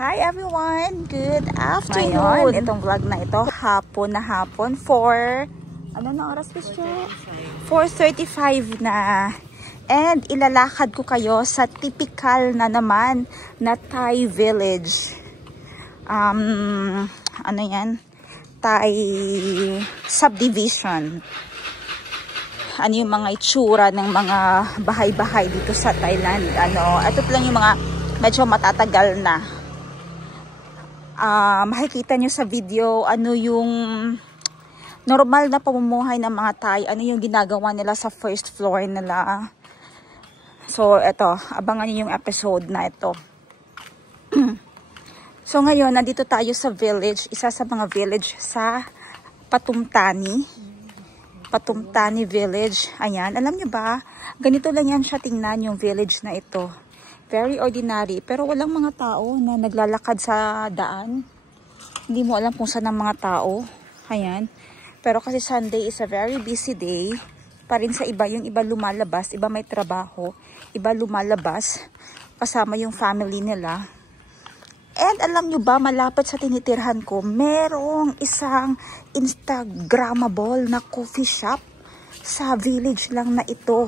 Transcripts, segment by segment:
Hi everyone! Good afternoon! Ngayon, itong vlog na ito, hapon na hapon for, ano na oras ba siya? 4:35 na. And ilalakad ko kayo sa typical na naman na Thai village. Ano yan? Thai subdivision. Ano yung mga itsura ng mga bahay-bahay dito sa Thailand. Ito lang yung mga medyo matatagal na. Makikita nyo sa video ano yung normal na pamumuhay ng mga Thai. Ano yung ginagawa nila sa first floor nila. So, eto. Abangan nyo yung episode na ito. So, ngayon, nandito tayo sa village. Isa sa mga village sa Patumtani. Patumtani Village. Ayan. Alam nyo ba? Ganito lang yan siya tingnan yung village na ito. Very ordinary. Pero walang mga tao na naglalakad sa daan. Hindi mo alam kung saan ang mga tao. Ayan. Pero kasi Sunday is a very busy day. Pa rin sa iba. Yung iba lumalabas. Iba may trabaho. Iba lumalabas. Kasama yung family nila. And alam nyo ba, malapit sa tinitirhan ko, merong isang Instagrammable na coffee shop sa village lang na ito.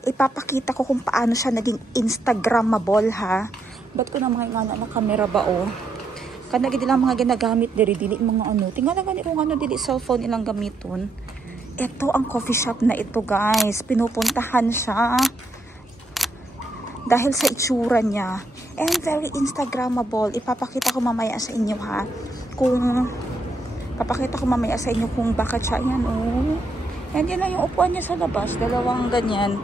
Ipapakita ko kung paano siya naging Instagrammable, ha? Ba't ko na mga ingana na camera ba, oh? Kanagin lang mga ginagamit dili mga ano. Tingnan lang kung ano dili cellphone ilang gamiton. Ito ang coffee shop na ito, guys. Pinupuntahan siya. Dahil sa itsura niya. And very Instagrammable. Ipapakita ko mamaya sa inyo, ha. Papakita ko mamaya sa inyo kung bakit siya. Ayan, oh. And yan lang yung upuan niya sa labas. Dalawang ganyan.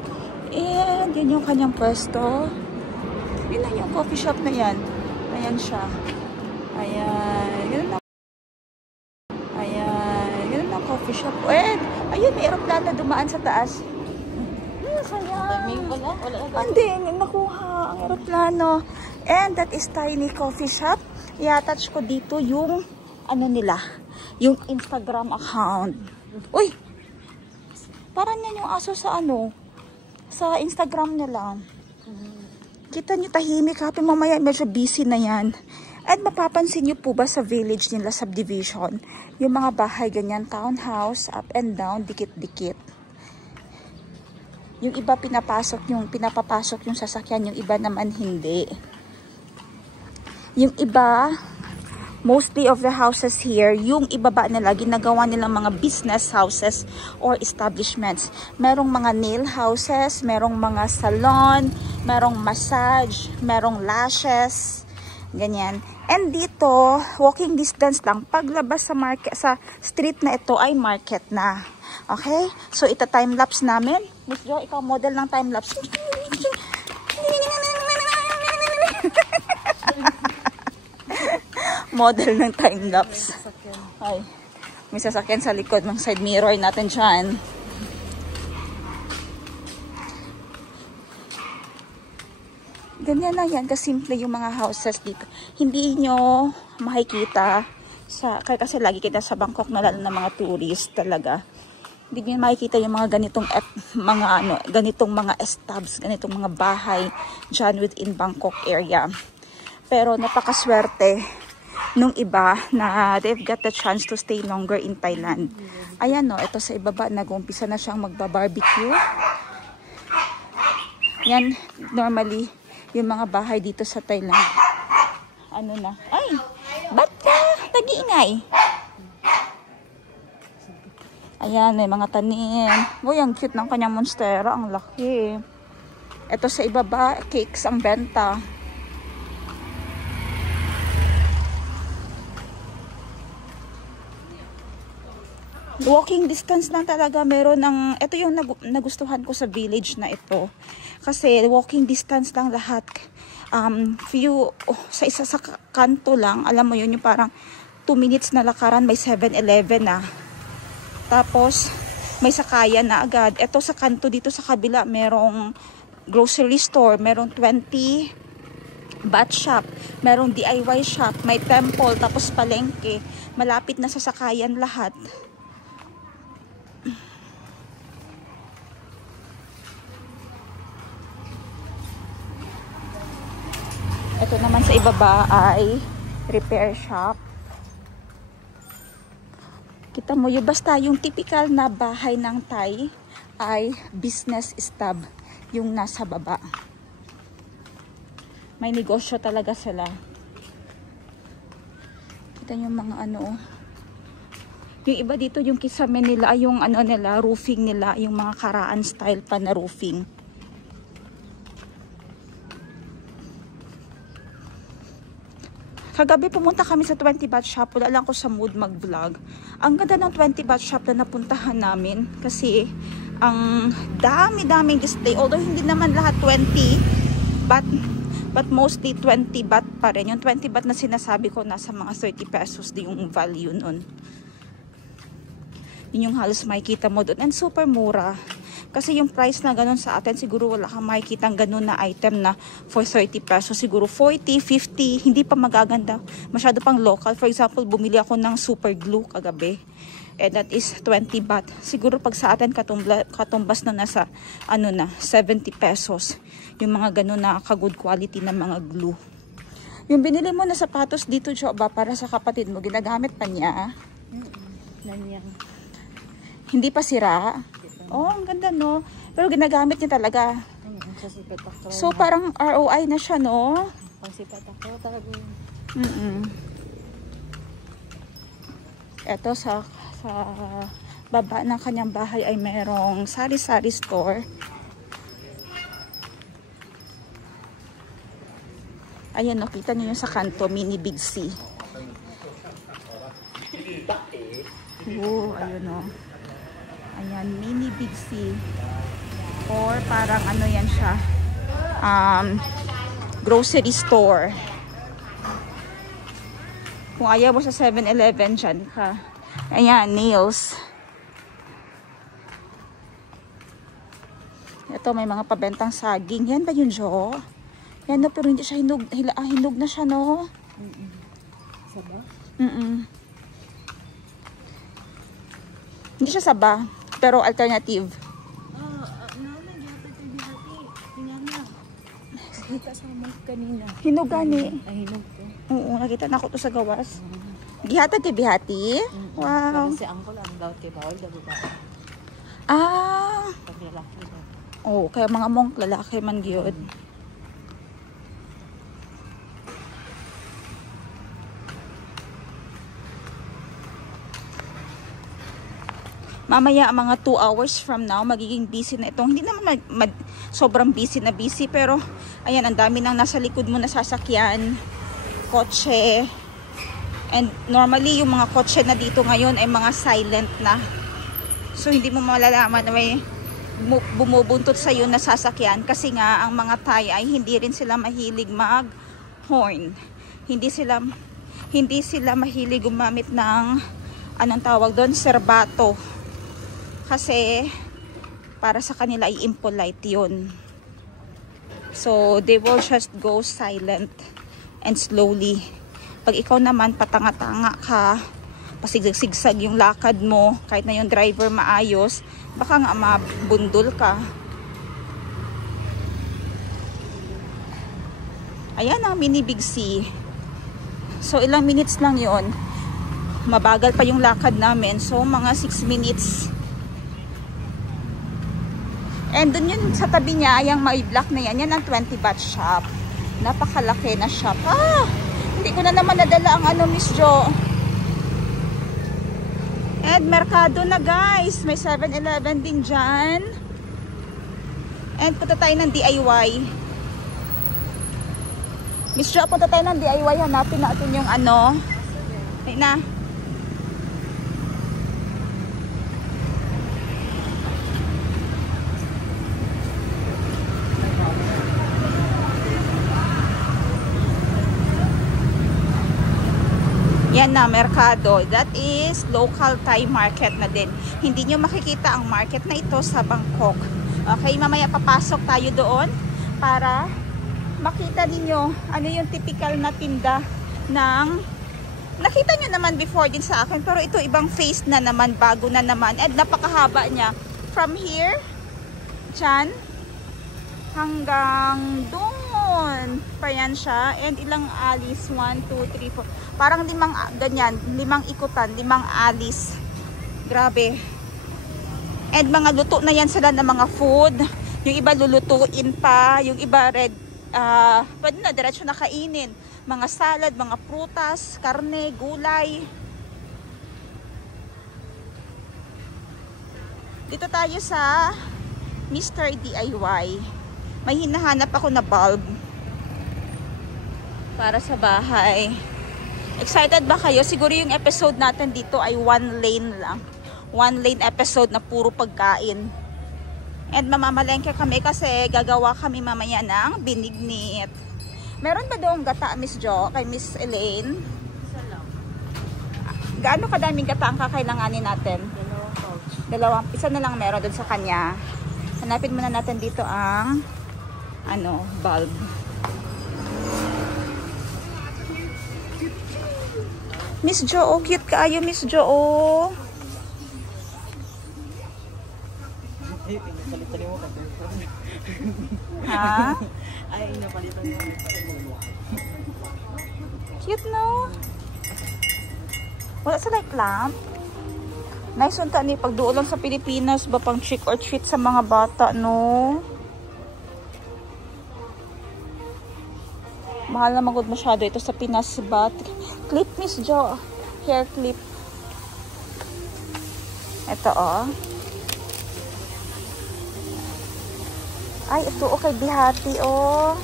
And yan yung kanyang pwesto. Yun lang yung coffee shop na yan. Ayan siya. Ayan. Yun lang. Ayan. Yun lang coffee shop. And, ayun, may aeroplano dumaan sa taas. Hindi, nakuha ang aeroplano. And that is Tiny Coffee Shop. I-attach ko dito yung ano nila, yung Instagram account. Uy! Parang yan yung aso sa ano, sa Instagram nila. Kita nyo tahimik, happy mamaya medyo busy na yan. At mapapansin nyo po ba sa village nila subdivision, yung mga bahay ganyan, townhouse, up and down, dikit-dikit. Yung iba pinapapasok yung sasakyan, yung iba naman hindi. Yung iba, mostly of the houses here, yung ibaba nila, ginagawa nilang mga business houses or establishments. Merong mga nail houses, merong mga salon, merong massage, merong lashes, ganyan. And dito, walking distance lang, paglabas sa market, sa street na ito ay market na. Okay? So, ito time-lapse namin. Miss Jo, ikaw model ng time-lapse. Model ng time-lapse. Ay, may sasakyan sa likod ng side mirror natin dyan. Ganyan lang yan. Kasimple yung mga houses dito. Hindi nyo makikita kasi lagi kita sa Bangkok na lalo ng mga tourist talaga. Hindi nyo makikita yung mga ganitong mga estabs, ganitong mga bahay dyan within Bangkok area. Pero napakaswerte nung iba na they've got the chance to stay longer in Thailand. Ayan, no, ito sa ibaba, nag-umpisa na siyang magba-barbecue. Yan, normally, yung mga bahay dito sa Thailand. Ano na? Ay! Ba't ka? Tag-iingay. Ayan, may mga tanim. Uy, ang cute ng kanyang monstera. Ang laki. Ito sa ibaba, cakes ang benta. Walking distance lang talaga meron ng, ito yung nagustuhan ko sa village na ito. Kasi walking distance lang lahat. Sa isa sa kanto lang, alam mo yun, yung parang 2 minutes na lakaran, may 7-Eleven na. Tapos, may sakayan na agad. Ito sa kanto dito sa kabila, merong grocery store, merong 20 bat shop, merong DIY shop, may temple, tapos palengke. Malapit na sa sakayan lahat. Ito naman sa baba ay repair shop. Kita mo yung basta yung typical na bahay ng Thai ay business stub yung nasa baba. May negosyo talaga sila. Kita nyo mga ano. Yung iba dito yung kisame nila, yung ano nila, roofing nila, yung mga karaan style pa na roofing. Kagabi pumunta kami sa 20 baht shop. Wala lang ko sa mood mag-vlog. Ang ganda ng 20 baht shop na napuntahan namin. Kasi ang dami-daming display. Although hindi naman lahat 20 but mostly 20 baht pa rin. Yung 20 baht na sinasabi ko nasa mga 30 pesos din yung value nun. Yun yung halos makikita mo doon. And super mura. Kasi yung price na ganun sa atin, siguro wala kang makikita ganun na item na for 30 pesos. Siguro 40, 50, hindi pa magaganda. Masyado pang local. For example, bumili ako ng super glue kagabi. And that is 20 baht. Siguro pag sa atin katumbas na nasa ano na, 70 pesos. Yung mga ganun na ka-good quality na mga glue. Yung binili mo na sapatos dito, Joba, para sa kapatid mo, ginagamit pa niya? Nanyang. Hindi pa sira? Oh, ang ganda, no? Pero ginagamit niya talaga. So, parang ROI na siya, no? Pangsipat ako talaga. Ito sa baba ng kanyang bahay ay merong sari-sari store. Ayan, no? Kita niyo yung sa kanto, mini Big C. Oh, ayun, no? Ayan, mini Big C. Or parang ano yan siya. Grocery store. Kung ayaw mo sa 7-Eleven, dyan ka. Ayan, nails. Ito, may mga pabentang saging. Yan ba yun, Jo? Yan, no, pero hindi siya hinog. Hinog na siya, no? Saba? Hindi siya saba. Pero alternative. Kita sa mga kanina. Hinog gani. Ay, hinog ko. Oo, nakita na ako to sa gawas. Gihatag kay bihati? Wow. Pero si Uncle ang daw kay bawal daw ba? Ah. Pag lalaki daw. Oh, kaya mga monk lalaki man gyud. Mamaya mga 2 hours from now magiging busy na itong hindi naman sobrang busy na busy, pero ayan, ang dami nang nasa likod mo na sasakyan, kotse. And normally yung mga kotse na dito ngayon ay mga silent na, so hindi mo malalaman na may bumubuntot sa iyo na sasakyan, kasi nga ang mga Thai ay hindi rin sila mahilig mag horn, hindi sila mahilig gumamit ng anong tawag doon, serbato. Kasi para sa kanila ay impolite yun. So they will just go silent and slowly. Pag ikaw naman patanga-tanga ka, pasigsig-sigsag yung lakad mo, kahit na yung driver maayos, baka nga mabundol ka. Ayan ang mini Big C. So ilang minutes lang yon. Mabagal pa yung lakad namin. So mga 6 minutes. And dun yun sa tabi niya, yung may block na yan, yan ang 20 baht shop. Napakalaki na shop. Ah! Hindi ko na naman nadala ang ano, Miss Jo. And merkado na, guys. May 7-Eleven din dyan. And punta tayo ng DIY. Miss Jo, punta tayo ng DIY. Hanapin natin yung ano. Ay na. Yan na, merkado. That is local Thai market na din. Hindi nyo makikita ang market na ito sa Bangkok. Okay, mamaya papasok tayo doon para makita ninyo ano yung typical na tinda ng... Nakita nyo naman before din sa akin, pero ito ibang face na naman, bago na naman. At napakahaba niya. From here, dyan, hanggang doon. doon pa yan siya. And ilang alis? 1, 2, 3, 4. Parang limang, ganyan. Limang ikutan. Limang alis. Grabe. And mga luto na yan sila ng mga food. Yung iba lulutuin pa. Yung iba red. Pwede na, diretso na kainin. Mga salad, mga prutas, karne, gulay. Dito tayo sa Mr. DIY. May hinahanap ako na bulb para sa bahay. Excited ba kayo? Siguro yung episode natin dito ay 1 lane lang. 1 lane episode na puro pagkain. And mamamalengke kami kasi gagawa kami mamaya ng binignit. Meron ba doong gata, Miss Jo, kay Miss Elaine? Isa lang. Gaano kadaming gata ang kakailanganin natin? 2 pouch. Isa na lang meron doon sa kanya. Hanapin muna natin dito ang bulb. Miss Jo, oh, cute kaayo, Miss Jo, oh. Napalitan mo ka. Ha? Ay, napalitan mo. Cute, no? Wala sa like lamp. Nice unta ni pagduulan sa Pilipinas ba pang trick or treat sa mga bata, no? Mahal na magod masyado ito sa Pinas ba? Clip, Miss Jo. Hair clip. Ito, oh. Ay, ito, okay, bihati, oh.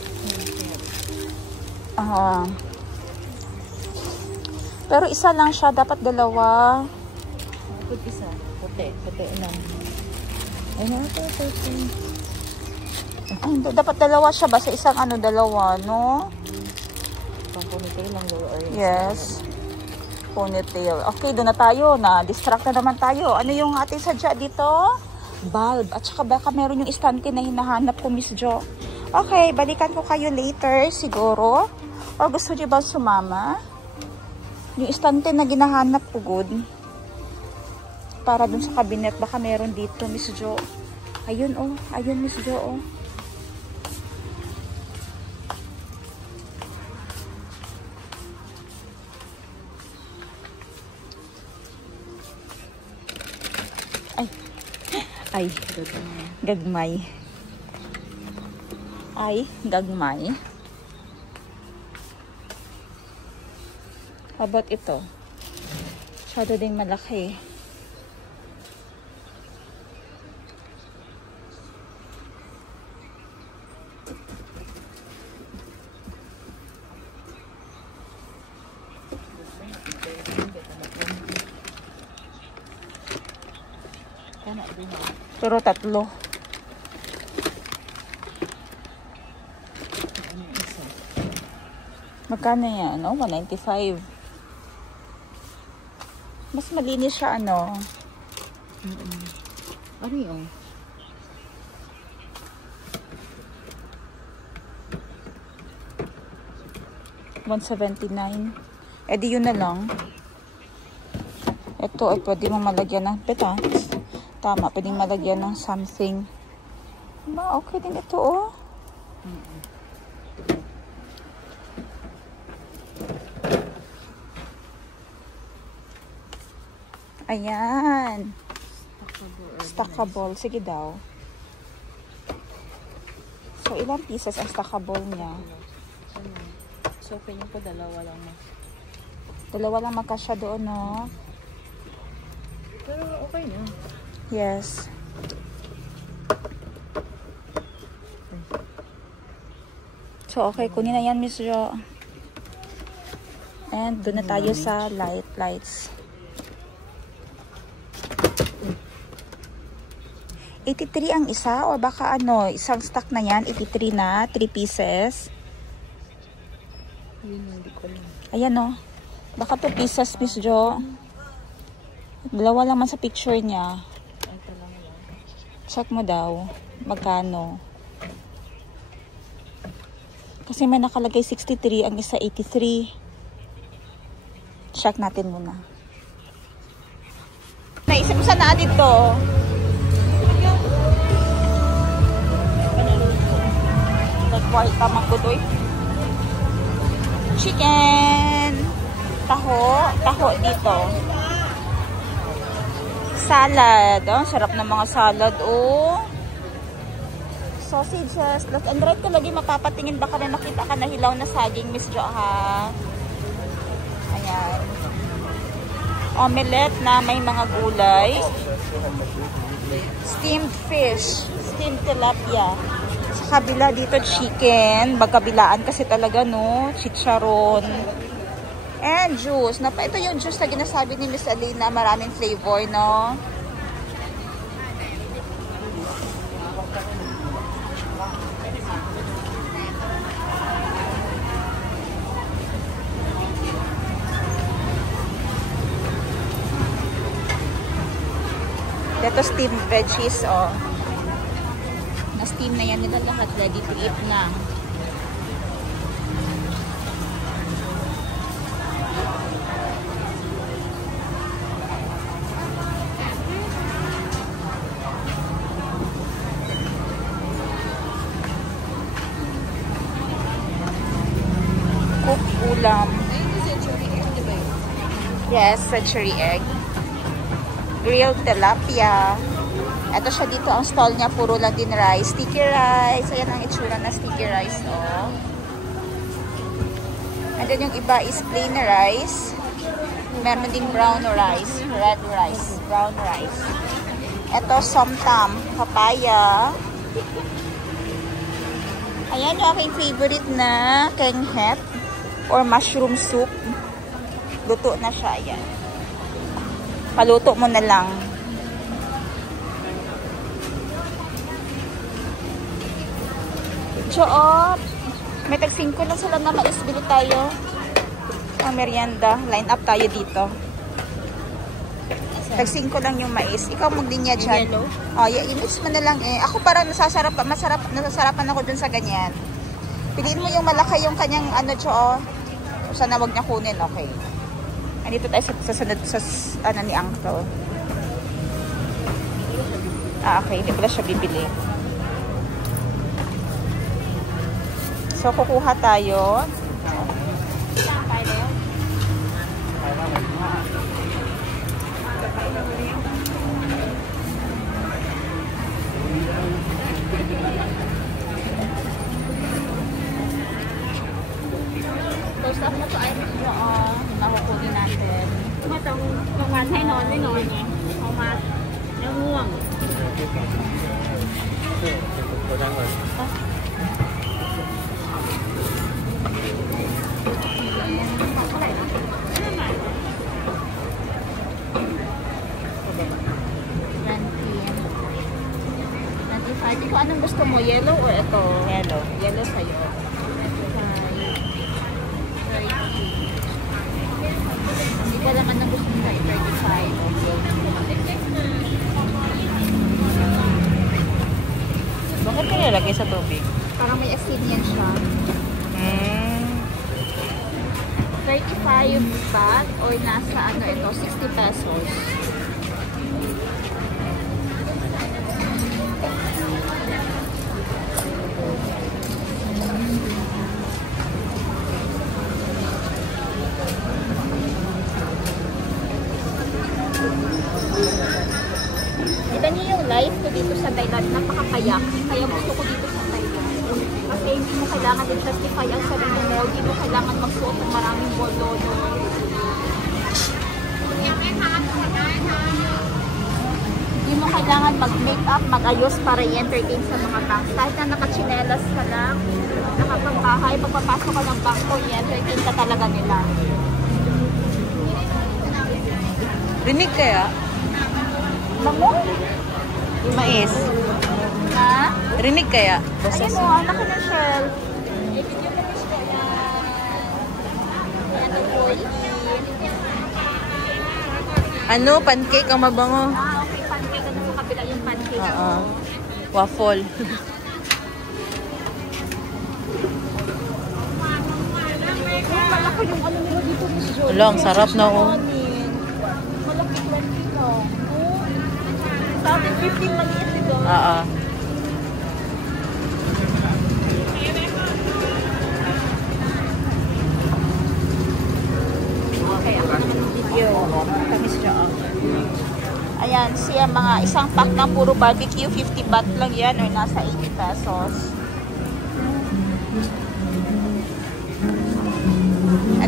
Pero isa lang siya, dapat dalawa. Put isa. Puti lang. Ay, dapat dalawa siya ba? Sa isang dalawa, no? Pang ponytail lang or Yes. Ponytail. Okay, doon na tayo. Na-distract na naman tayo. Ano yung ating sadya dito? Bulb. At saka baka meron yung istante na hinahanap ko, Miss Jo. Okay, balikan ko kayo later, siguro. O gusto niyo ba sumama? Yung istante na ginahanap ko, good. Para dun sa cabinet, baka meron dito, Miss Jo. Ayun, oh. Ayun, Miss Jo, oh. Ay, gagmay. Ay, gagmay. How about ito? Masyado ding malaki. Pero tatlo. Magkano yan? 195. Mas malinis siya, Ano yun? 179. Eh di yun na lang. Ito ay pwede mo malagyan ng peta. Tama, pwedeng malagyan ng something. Ba, okay din ito, oh. Ayan. Stackable. Sige daw. So, ilang pieces ang stackable niya? So, feeling ko dalawa lang na. Dalawa lang makasya doon, no? Pero okay na. Yes. So, okay. Kunin na yan, Miss Jo. And doon na tayo sa lights. 83 ang isa o baka isang stock na yan, 83 na, 3 pieces. Hindi ko lang. Ayan, no. Baka 2 pieces, Miss Jo. Dalawa lang man sa picture niya. Ito lang. Check mo daw. Magkano? Kasi may nakalagay 63, ang isa 83. Check natin muna. Naisip mo sana dito. kwarta manggudoy. Chicken. Taho dito. Salad. Oh, sarap ng mga salad. Oh. Sausages. Left and right ka lagi mapapatingin. Baka na nakita ka na hilaw na saging, Miss Jo, ha? Ayan. Omelette na may mga gulay. Steamed fish. Steamed tilapia. Sa kabila dito, chicken. Magkabilaan kasi talaga, no? Chicharon. And juice. Ito yung juice na ginasabi ni Miss Alina. Maraming flavor, no? Ito steamed veggies, oh. Na-steam na yan nila lahat. Ready to eat na. Cooked ulam. Yes, century egg. Grilled tilapia. Ito siya dito, ang stall niya, puro lang din rice. Sticky rice. Ayan ang itsura na sticky rice, oh. And then yung iba is plain rice. Meron ding brown rice, red rice, brown rice. Ito, somtam, papaya. Ayan yung aking favorite na kenghet or mushroom soup. Luto na siya, ayan. Paluto mo na lang. Choop! May tag-5 lang sila na mais. Bili tayo. Ang merienda. Line up tayo dito. Tag-5 lang yung mais. Ikaw maglinya dyan. Yellow? Oh, yeah, i-mix mo na lang eh. Ako parang nasasarapan ako dun sa ganyan. Piliin mo yung malaki yung kanyang ano, cho. Sana wag niya kunin. Okay. Andito tayo sa ano ni Uncle. Okay. Hindi pala siya bibili. So, kukuha tayo. First up na to ay nakukunin natin. มาตรงวันให้นอนไม่นอนไงเอามาแล้วง่วง Hindi ko anong gusto mo, yellow or ito? Yellow. Yellow sa'yo. Hindi ko alam anong gusto mo sa'yo, 35. Bakit ka nilagay sa tubig? Parang may asin yan siya. 35 baht or nasa ano ito, 60 pesos. Iba niyo yung life ko dito sa Thailand, napakapayak. Kaya gusto ko dito sa Thailand. Kasi hindi mo kailangan din justify ang sarili mo. Hindi mo kailangan magsuot ng maraming bolono. Hindi mo kailangan mag-makeup, mag-ayos para i-entertain sa mga banks. Kahit na nakachinelas ka lang, nakapagbahay, pagpapasok ka ng bangko, i-entertain ka talaga nila. Rinig kaya? Bango? Yung mais. Ha? Rinig kaya? Ayun mo, anak ko ng shell. I-video mo gusto yan. Ano po, Ano? Pancake ang mabango. okay, pancake. Ano sa kabila yung pancake? Waffle. Malaki yung ano nila dito, Miss Jo. Wala, ang sarap na oh. Malaki 20 lang. Sa atin, 15 maliit dito. barbecue. Tamis siya. Ayan, siya mga isang pack ng puro barbecue, 50 baht lang yan or nasa 80 pesos.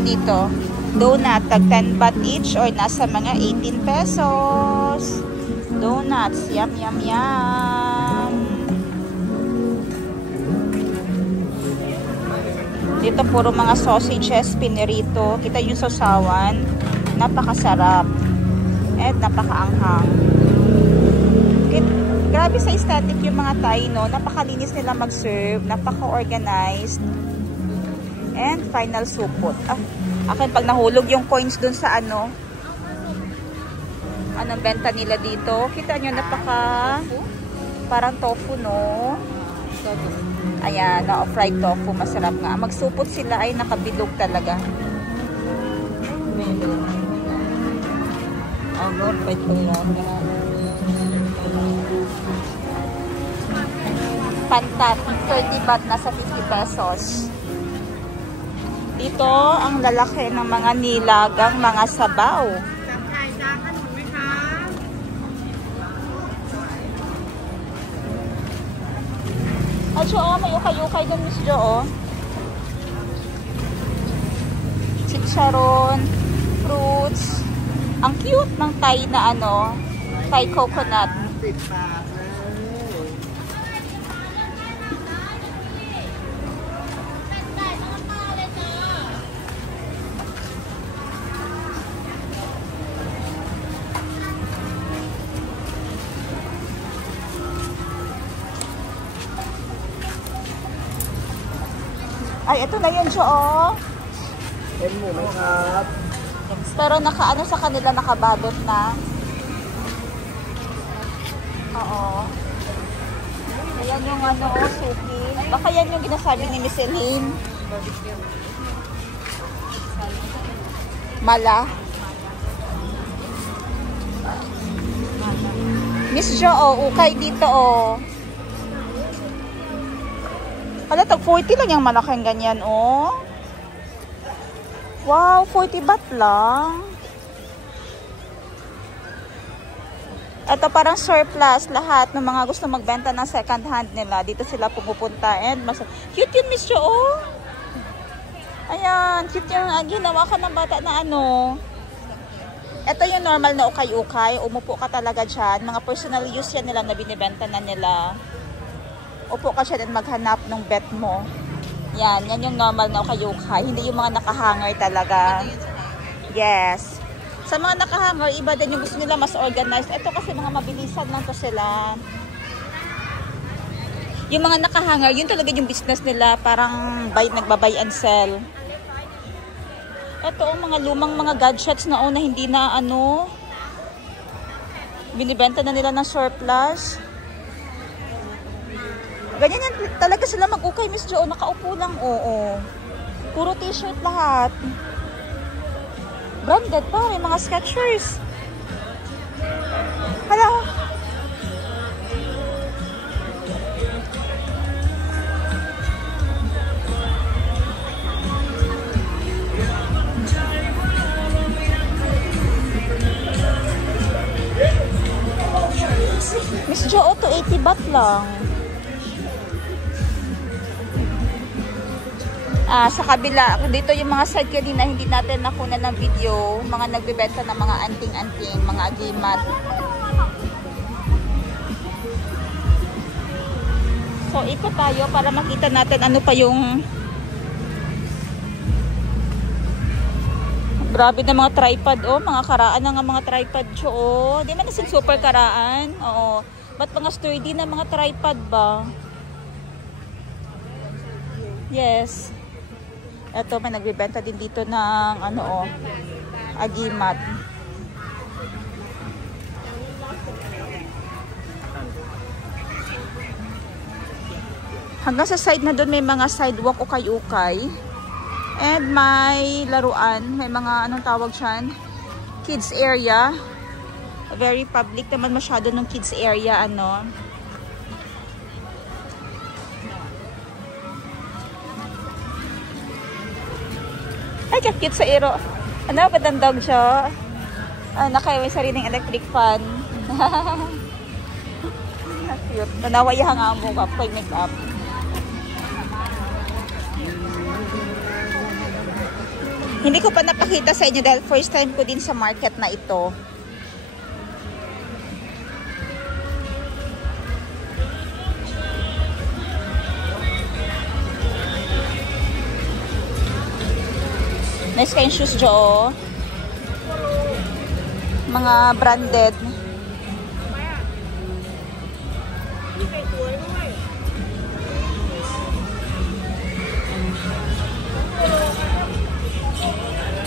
Dito, donut, tag 10 baht each or nasa mga 18 pesos. Donuts, yum, yum, yum. Dito, puro mga sausages, pinirito. Kita yung sausawan. Napakasarap. At napakaanghang. Grabe sa aesthetic yung mga Thai, no? Napakalinis nila mag-serve. Napaka-organized. And final supot. Akin pag nahulog yung coins dun sa ano. Anong benta nila dito? Kita nyo, napaka parang tofu, no? Ayan, no, fried tofu. Masarap nga. Magsupot sila ay nakabilog talaga. Pantat, 30 baht, nasa 50 pesos. Dito, ang lalaki ng mga nilagang mga sabaw. At so, may ukay-ukay doon, Miss Jo, oh. Chicharon, fruits. Ang cute ng Thai na ano, Thai coconut. Ay, ito na yun, Jo, oh. Pero nakaano sa kanila, nakabalot na. Oo. Ayan yung ano, suki. Baka yan yung ginasabi ni Miss Elaine. Mala. Miss Jo, oh, ukay dito, oh. Hala, tag 40 lang yung malaking ganyan, oh. Wow, 40 baht lang. Ito parang surplus. Lahat ng mga gusto magbenta ng second hand nila, dito sila pumupunta. And mas cute yun, Miss Jo, oh. Ayan, cute yung ginawa ka ng bata na ano. Ito yung normal na ukay-ukay. Umupo ka talaga dyan. Mga personal use yan nila na binibenta na nila. Upo ka siya din maghanap ng bet mo. Yan yung normal na ukay-ukay. Hindi yung mga nakahanger talaga. Yes. Sa mga nakahanger, iba din yung gusto nila mas organized. Ito kasi mga mabilisan lang to sila. Yung mga nakahanger, yun talaga yung business nila. Parang nagbabay and sell. Ito, mga lumang mga gadgets na na hindi na ano. Binibenta na nila ng surplus. Ganyan yan talaga sila mag-ukay, Miss Jo. Nakaupo lang, oo. Puro t-shirt lahat. Branded pa rin, mga Skechers. Hala. Miss Jo, to 80 baht lang. Sa kabila, dito yung mga side kanina, hindi natin nakunan ng video, mga nagbebenta ng mga anting-anting, mga agimat. So, ikot tayo para makita natin ano pa yung grabe na mga tripod, oh, mga karaan na nga mga tripod, oh. Di man nasin super karaan, oo. Ba't mga sturdy na mga tripod ba? Yes. Ito, may nagbibenta din dito ng ano, agimat. Hanggang sa side na doon may mga sidewalk ukay-ukay. And may laruan. May mga, anong tawag siyan? Kids area. Very public naman masyado ng kids area, ano. Ay, kakit sa iro. Ano, patandog siya. May sariling electric fan. Cute. Nanawayang nga mo ka kay make-up. Hindi ko pa napakita sa inyo dahil first time ko din sa market na ito. Nice kayong shoes, Jo. Mga branded.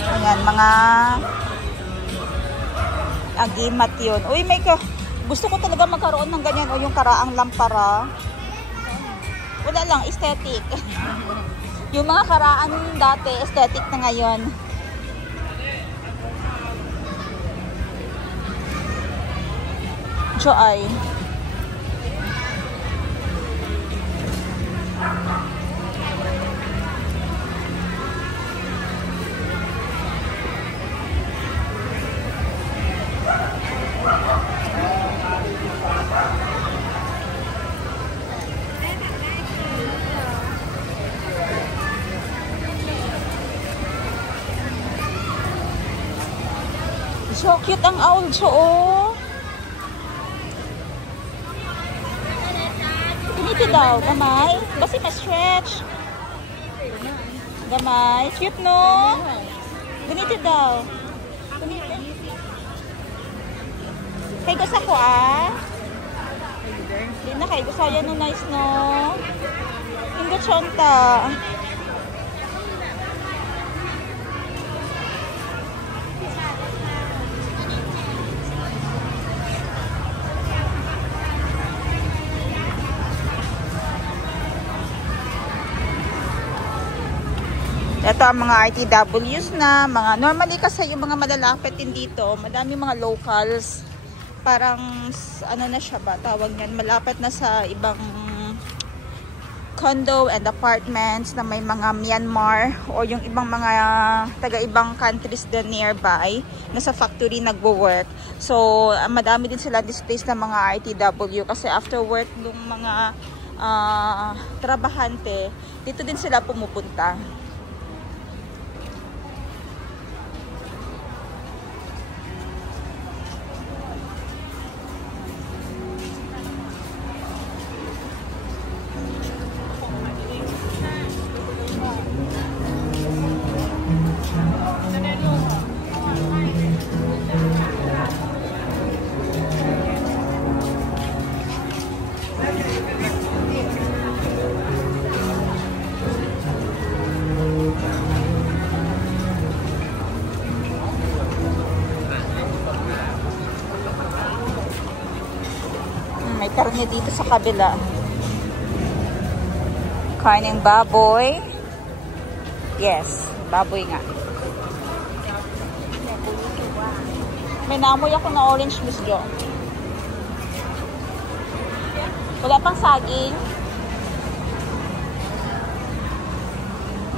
Ayan, mga agimat yun. Uy, gusto ko talaga magkaroon ng ganyan. O yung karaang lampara. Wala lang, aesthetic. Yung mga karaan dati, aesthetic na ngayon. Joy. So cute ang owl, Jo. Ganito daw, gamay. Kasi ma-stretch. Gamay. Cute, no? Ganito daw. Ganito. Kay gusto ko, Hindi na kay gusto. Yan, no? Nice, no? Hindi chonta. Ito ang mga RTWs na mga, normally kasi yung mga malalapit din dito, madami mga locals, parang ano na siya ba, tawag yan, malapit na sa ibang condo and apartments na may mga Myanmar o yung ibang mga taga-ibang countries din nearby na sa factory nagwo-work. So, madami din sila displays ng mga RTW kasi after work ng mga trabahante, dito din sila pumupunta. May karne dito sa kabila. Karneng baboy. Yes, baboy nga. May naamoy ako na orange, Miss Jo. Wala pang saging.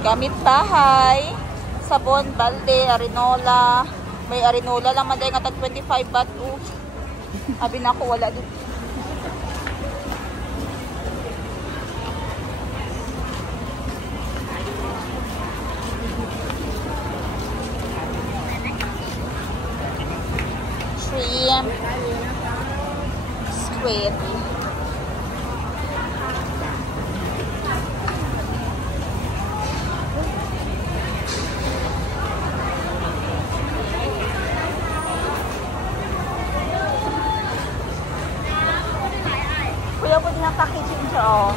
Gamit bahay. Sabon, balde, arinola. May arinola lang man dahil nga tag 25 baht. Sabi na ako, wala doon. Shrimp, squid. Kuya po din ang packaging siya, oh.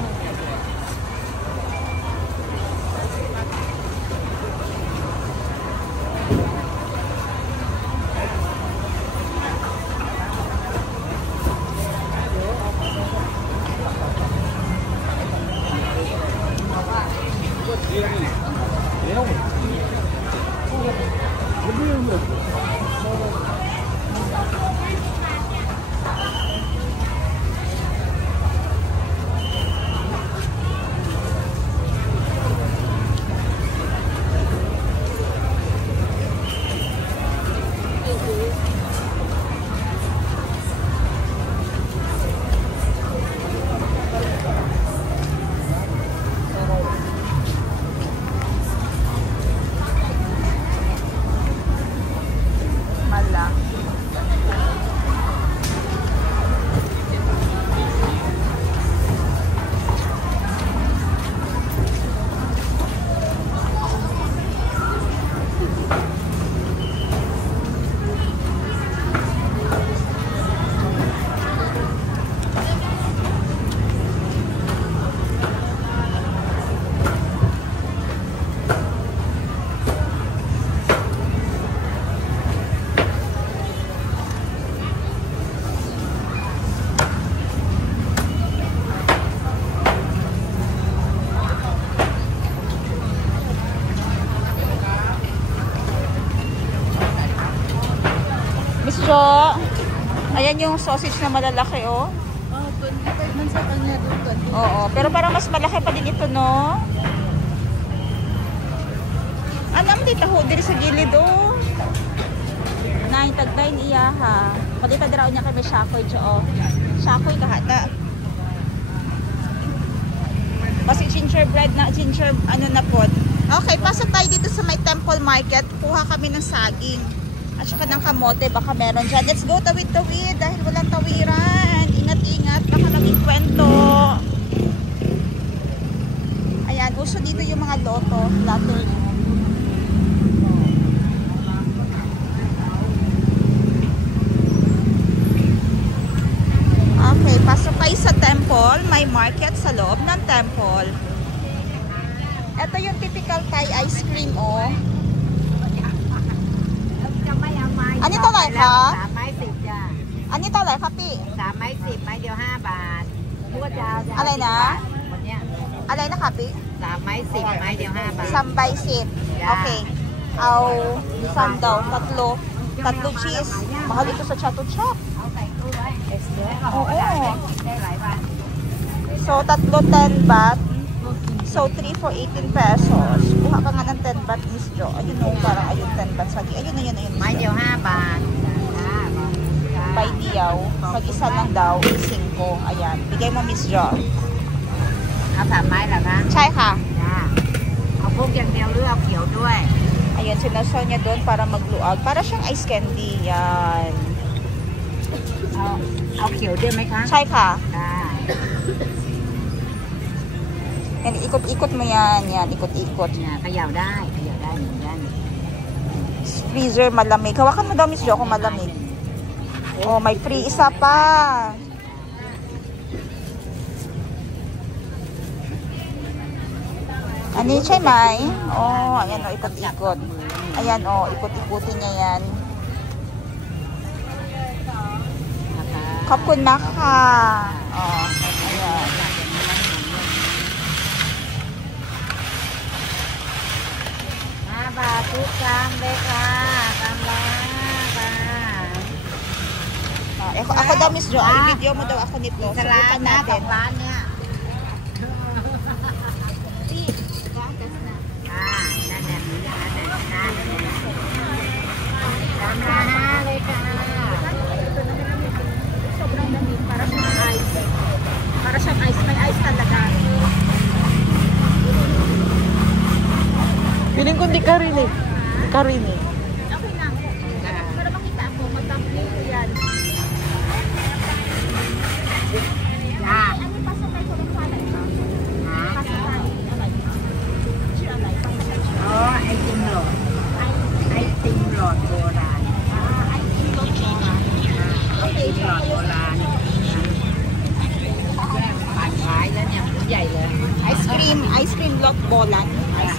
Jo. Ayan yung sausage na malalaki, oh. Oh, 25 man sa kanya doon. Oo, pero parang mas malaki pa din ito, no? Anam, di taho diri sa gilid, oh. Nain, tagdayin iya, ha. Malita diraw niya kami shakoy, Jo, oh. Shakoy kahata. Kasi gingerbread na, ano na po. Okay, pasok tayo dito sa may Temple Market. Kuha kami ng saging. At saka ng kamote, baka meron dyan. Let's go, tawid-tawid. Dahil walang tawiran. Ingat-ingat, baka maging kwento. Ayan, uso dito yung mga lottery. Okay, pasok tayo sa temple. May market sa loob ng temple. Ito yung typical Thai ice cream, oh. Ano ito like, ha? 310จ้ะ Ano ito like, kapi? 310ไม้เดียว5 บาทพวกจะเอา อะไรนะ วันเนี้ย อะไรna, kapi? 310ไม้เดียว5 บาท Sambay sip. Okay. Au, isang daw, tatlo cheese. Mahal ito sa Chato Shop. เอาใส่ตู้ไว้เอ็กซ์เยอะ Oo. ได้หลายวัน So, tatlo 10 baht. So, 3 for 18 pesos. Kuha ka nga ng 10 baht, Miss Jo. Ayun o, parang ayun 10 baht. Sagi. Ayun, ไม้เดียว5 บาทจ้า By diyaw. Pag isa lang daw, 5. Ayan. Bigay mo, Miss Jo. เอา3 ไม้เหรอคะ Chay ka. จ้าเอาพวกอย่างเดียวหรือเอาเขียวด้วย Ayan, sinasol niya doon para magluag. Para siyang ice candy. Yan. เอาเขียวด้วยไหมคะ Chay ka. จ้า Yan, ikot-ikot mo yan. Yan, ikot-ikot.เนี่ยเขย่าได้เหมือนกัน Freezer, malamig. Hawakan mo daw, Miss Jo, kung malamig. Oh, may free isa pa. Ano yung chay, May? Oh, ayan o, ikot-ikot. Ayan o, ikot-ikutin niya yan. นะคะ ขอบคุณมากค่ะ Oh, ayan. 5 บาททุกกรัมเลยค่ะกรัมละ5 บาท Ako daw, Miss Jo, ay video mo daw ako nito. สลา Subukan หน้า natin. 2 ร้านเนี่ยนั่นแหละมีร้านนั้นกรัมละ5เลยค่ะ Sobrang lamig. Para siyang ice. Para siyang ice. May ice talaga. Piling ko hindi ka rin eh. Hindi ka rin eh. Okay lang. Para makita ako, mag-thumbnail ko yan.จ้า Ano pasok tayo sa restaurant? Pasok tayo.อ๋อไอติมหลอดไอติมหลอดโบราณไอติมหลอดโบราณแยกปั่นขายแล้วเนี่ยใหญ่เลย Ice cream lot bolan.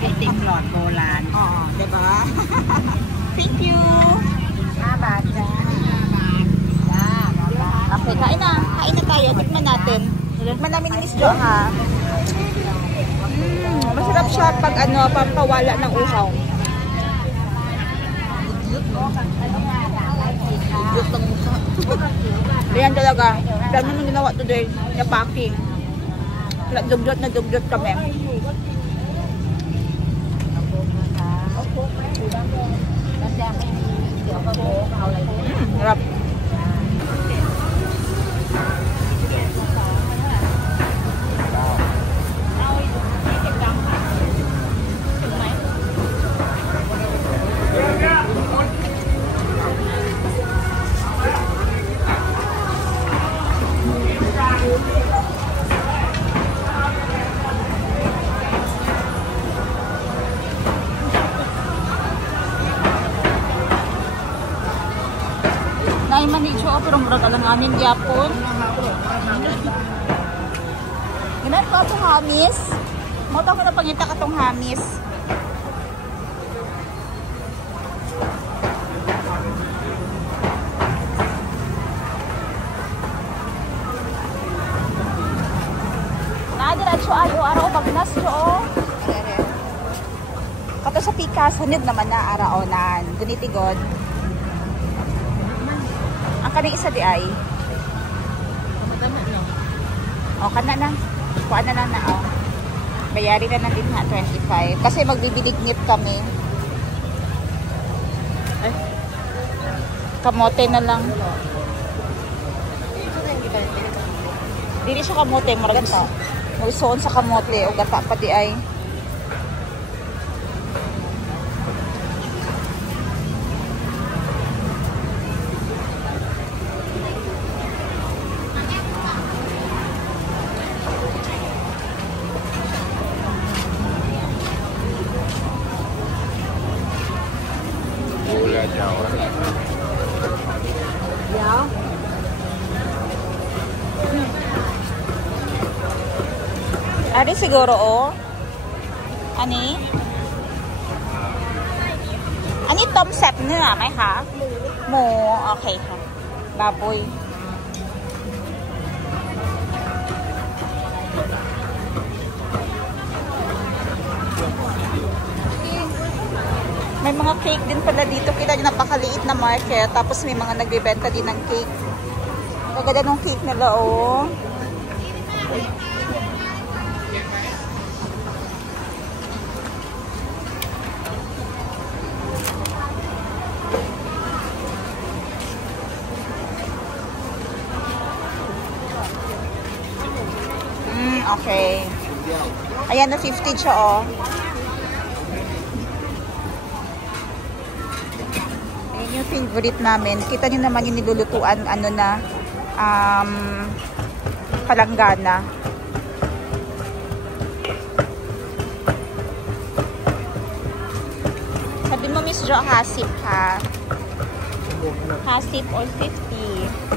ไอติมหลอดโบราณ Oo, diba? Thank you. 5 บาทจ้าจ้า Okay, kain na. Kain na tayo. Tikman natin. Tikman namin ni Miss Jo, ha? Masarap siya pag pampawala ng uhaw. Dugyot ng mukha. Ayan talaga. Dami nang ginawa today na packing. Dugyot na dugyot kami. Harap. Naiman ni Jo, pero murag alanganin yapon. Ganun ko itong hamis. Mota ko na pangita ka itong hamis. Diretso ayo araw magnas Jo. Kato sa pikas hanid naman na araonan. Guniti god. Ang kaning isa di ay. Tama no. O, kana na. Kuha na lang na, o. Bayari na din ha, 25. Kasi magbibilignit kami. Ay. Kamote na lang. Dili siya kamote, maragan ta. Magsuon sa kamote, o gata pa di ay. Ari siguro o. Ani? Ani tom set เนื้อไหมคะหมูโอเคค่ะบาบุยmay mga cake din pala dito. Kita nyo, napakaliit na market. Tapos may mga nagbibenta din ng cake. Kaganda nung cake nila oh. Okay. Ayan na 50 siya oh. Ayan yung favorite namin. Kita nyo naman yung nilulutuan ano na palanggana. Sabi mo Miss Jo, hasip ha. Hasip or 50.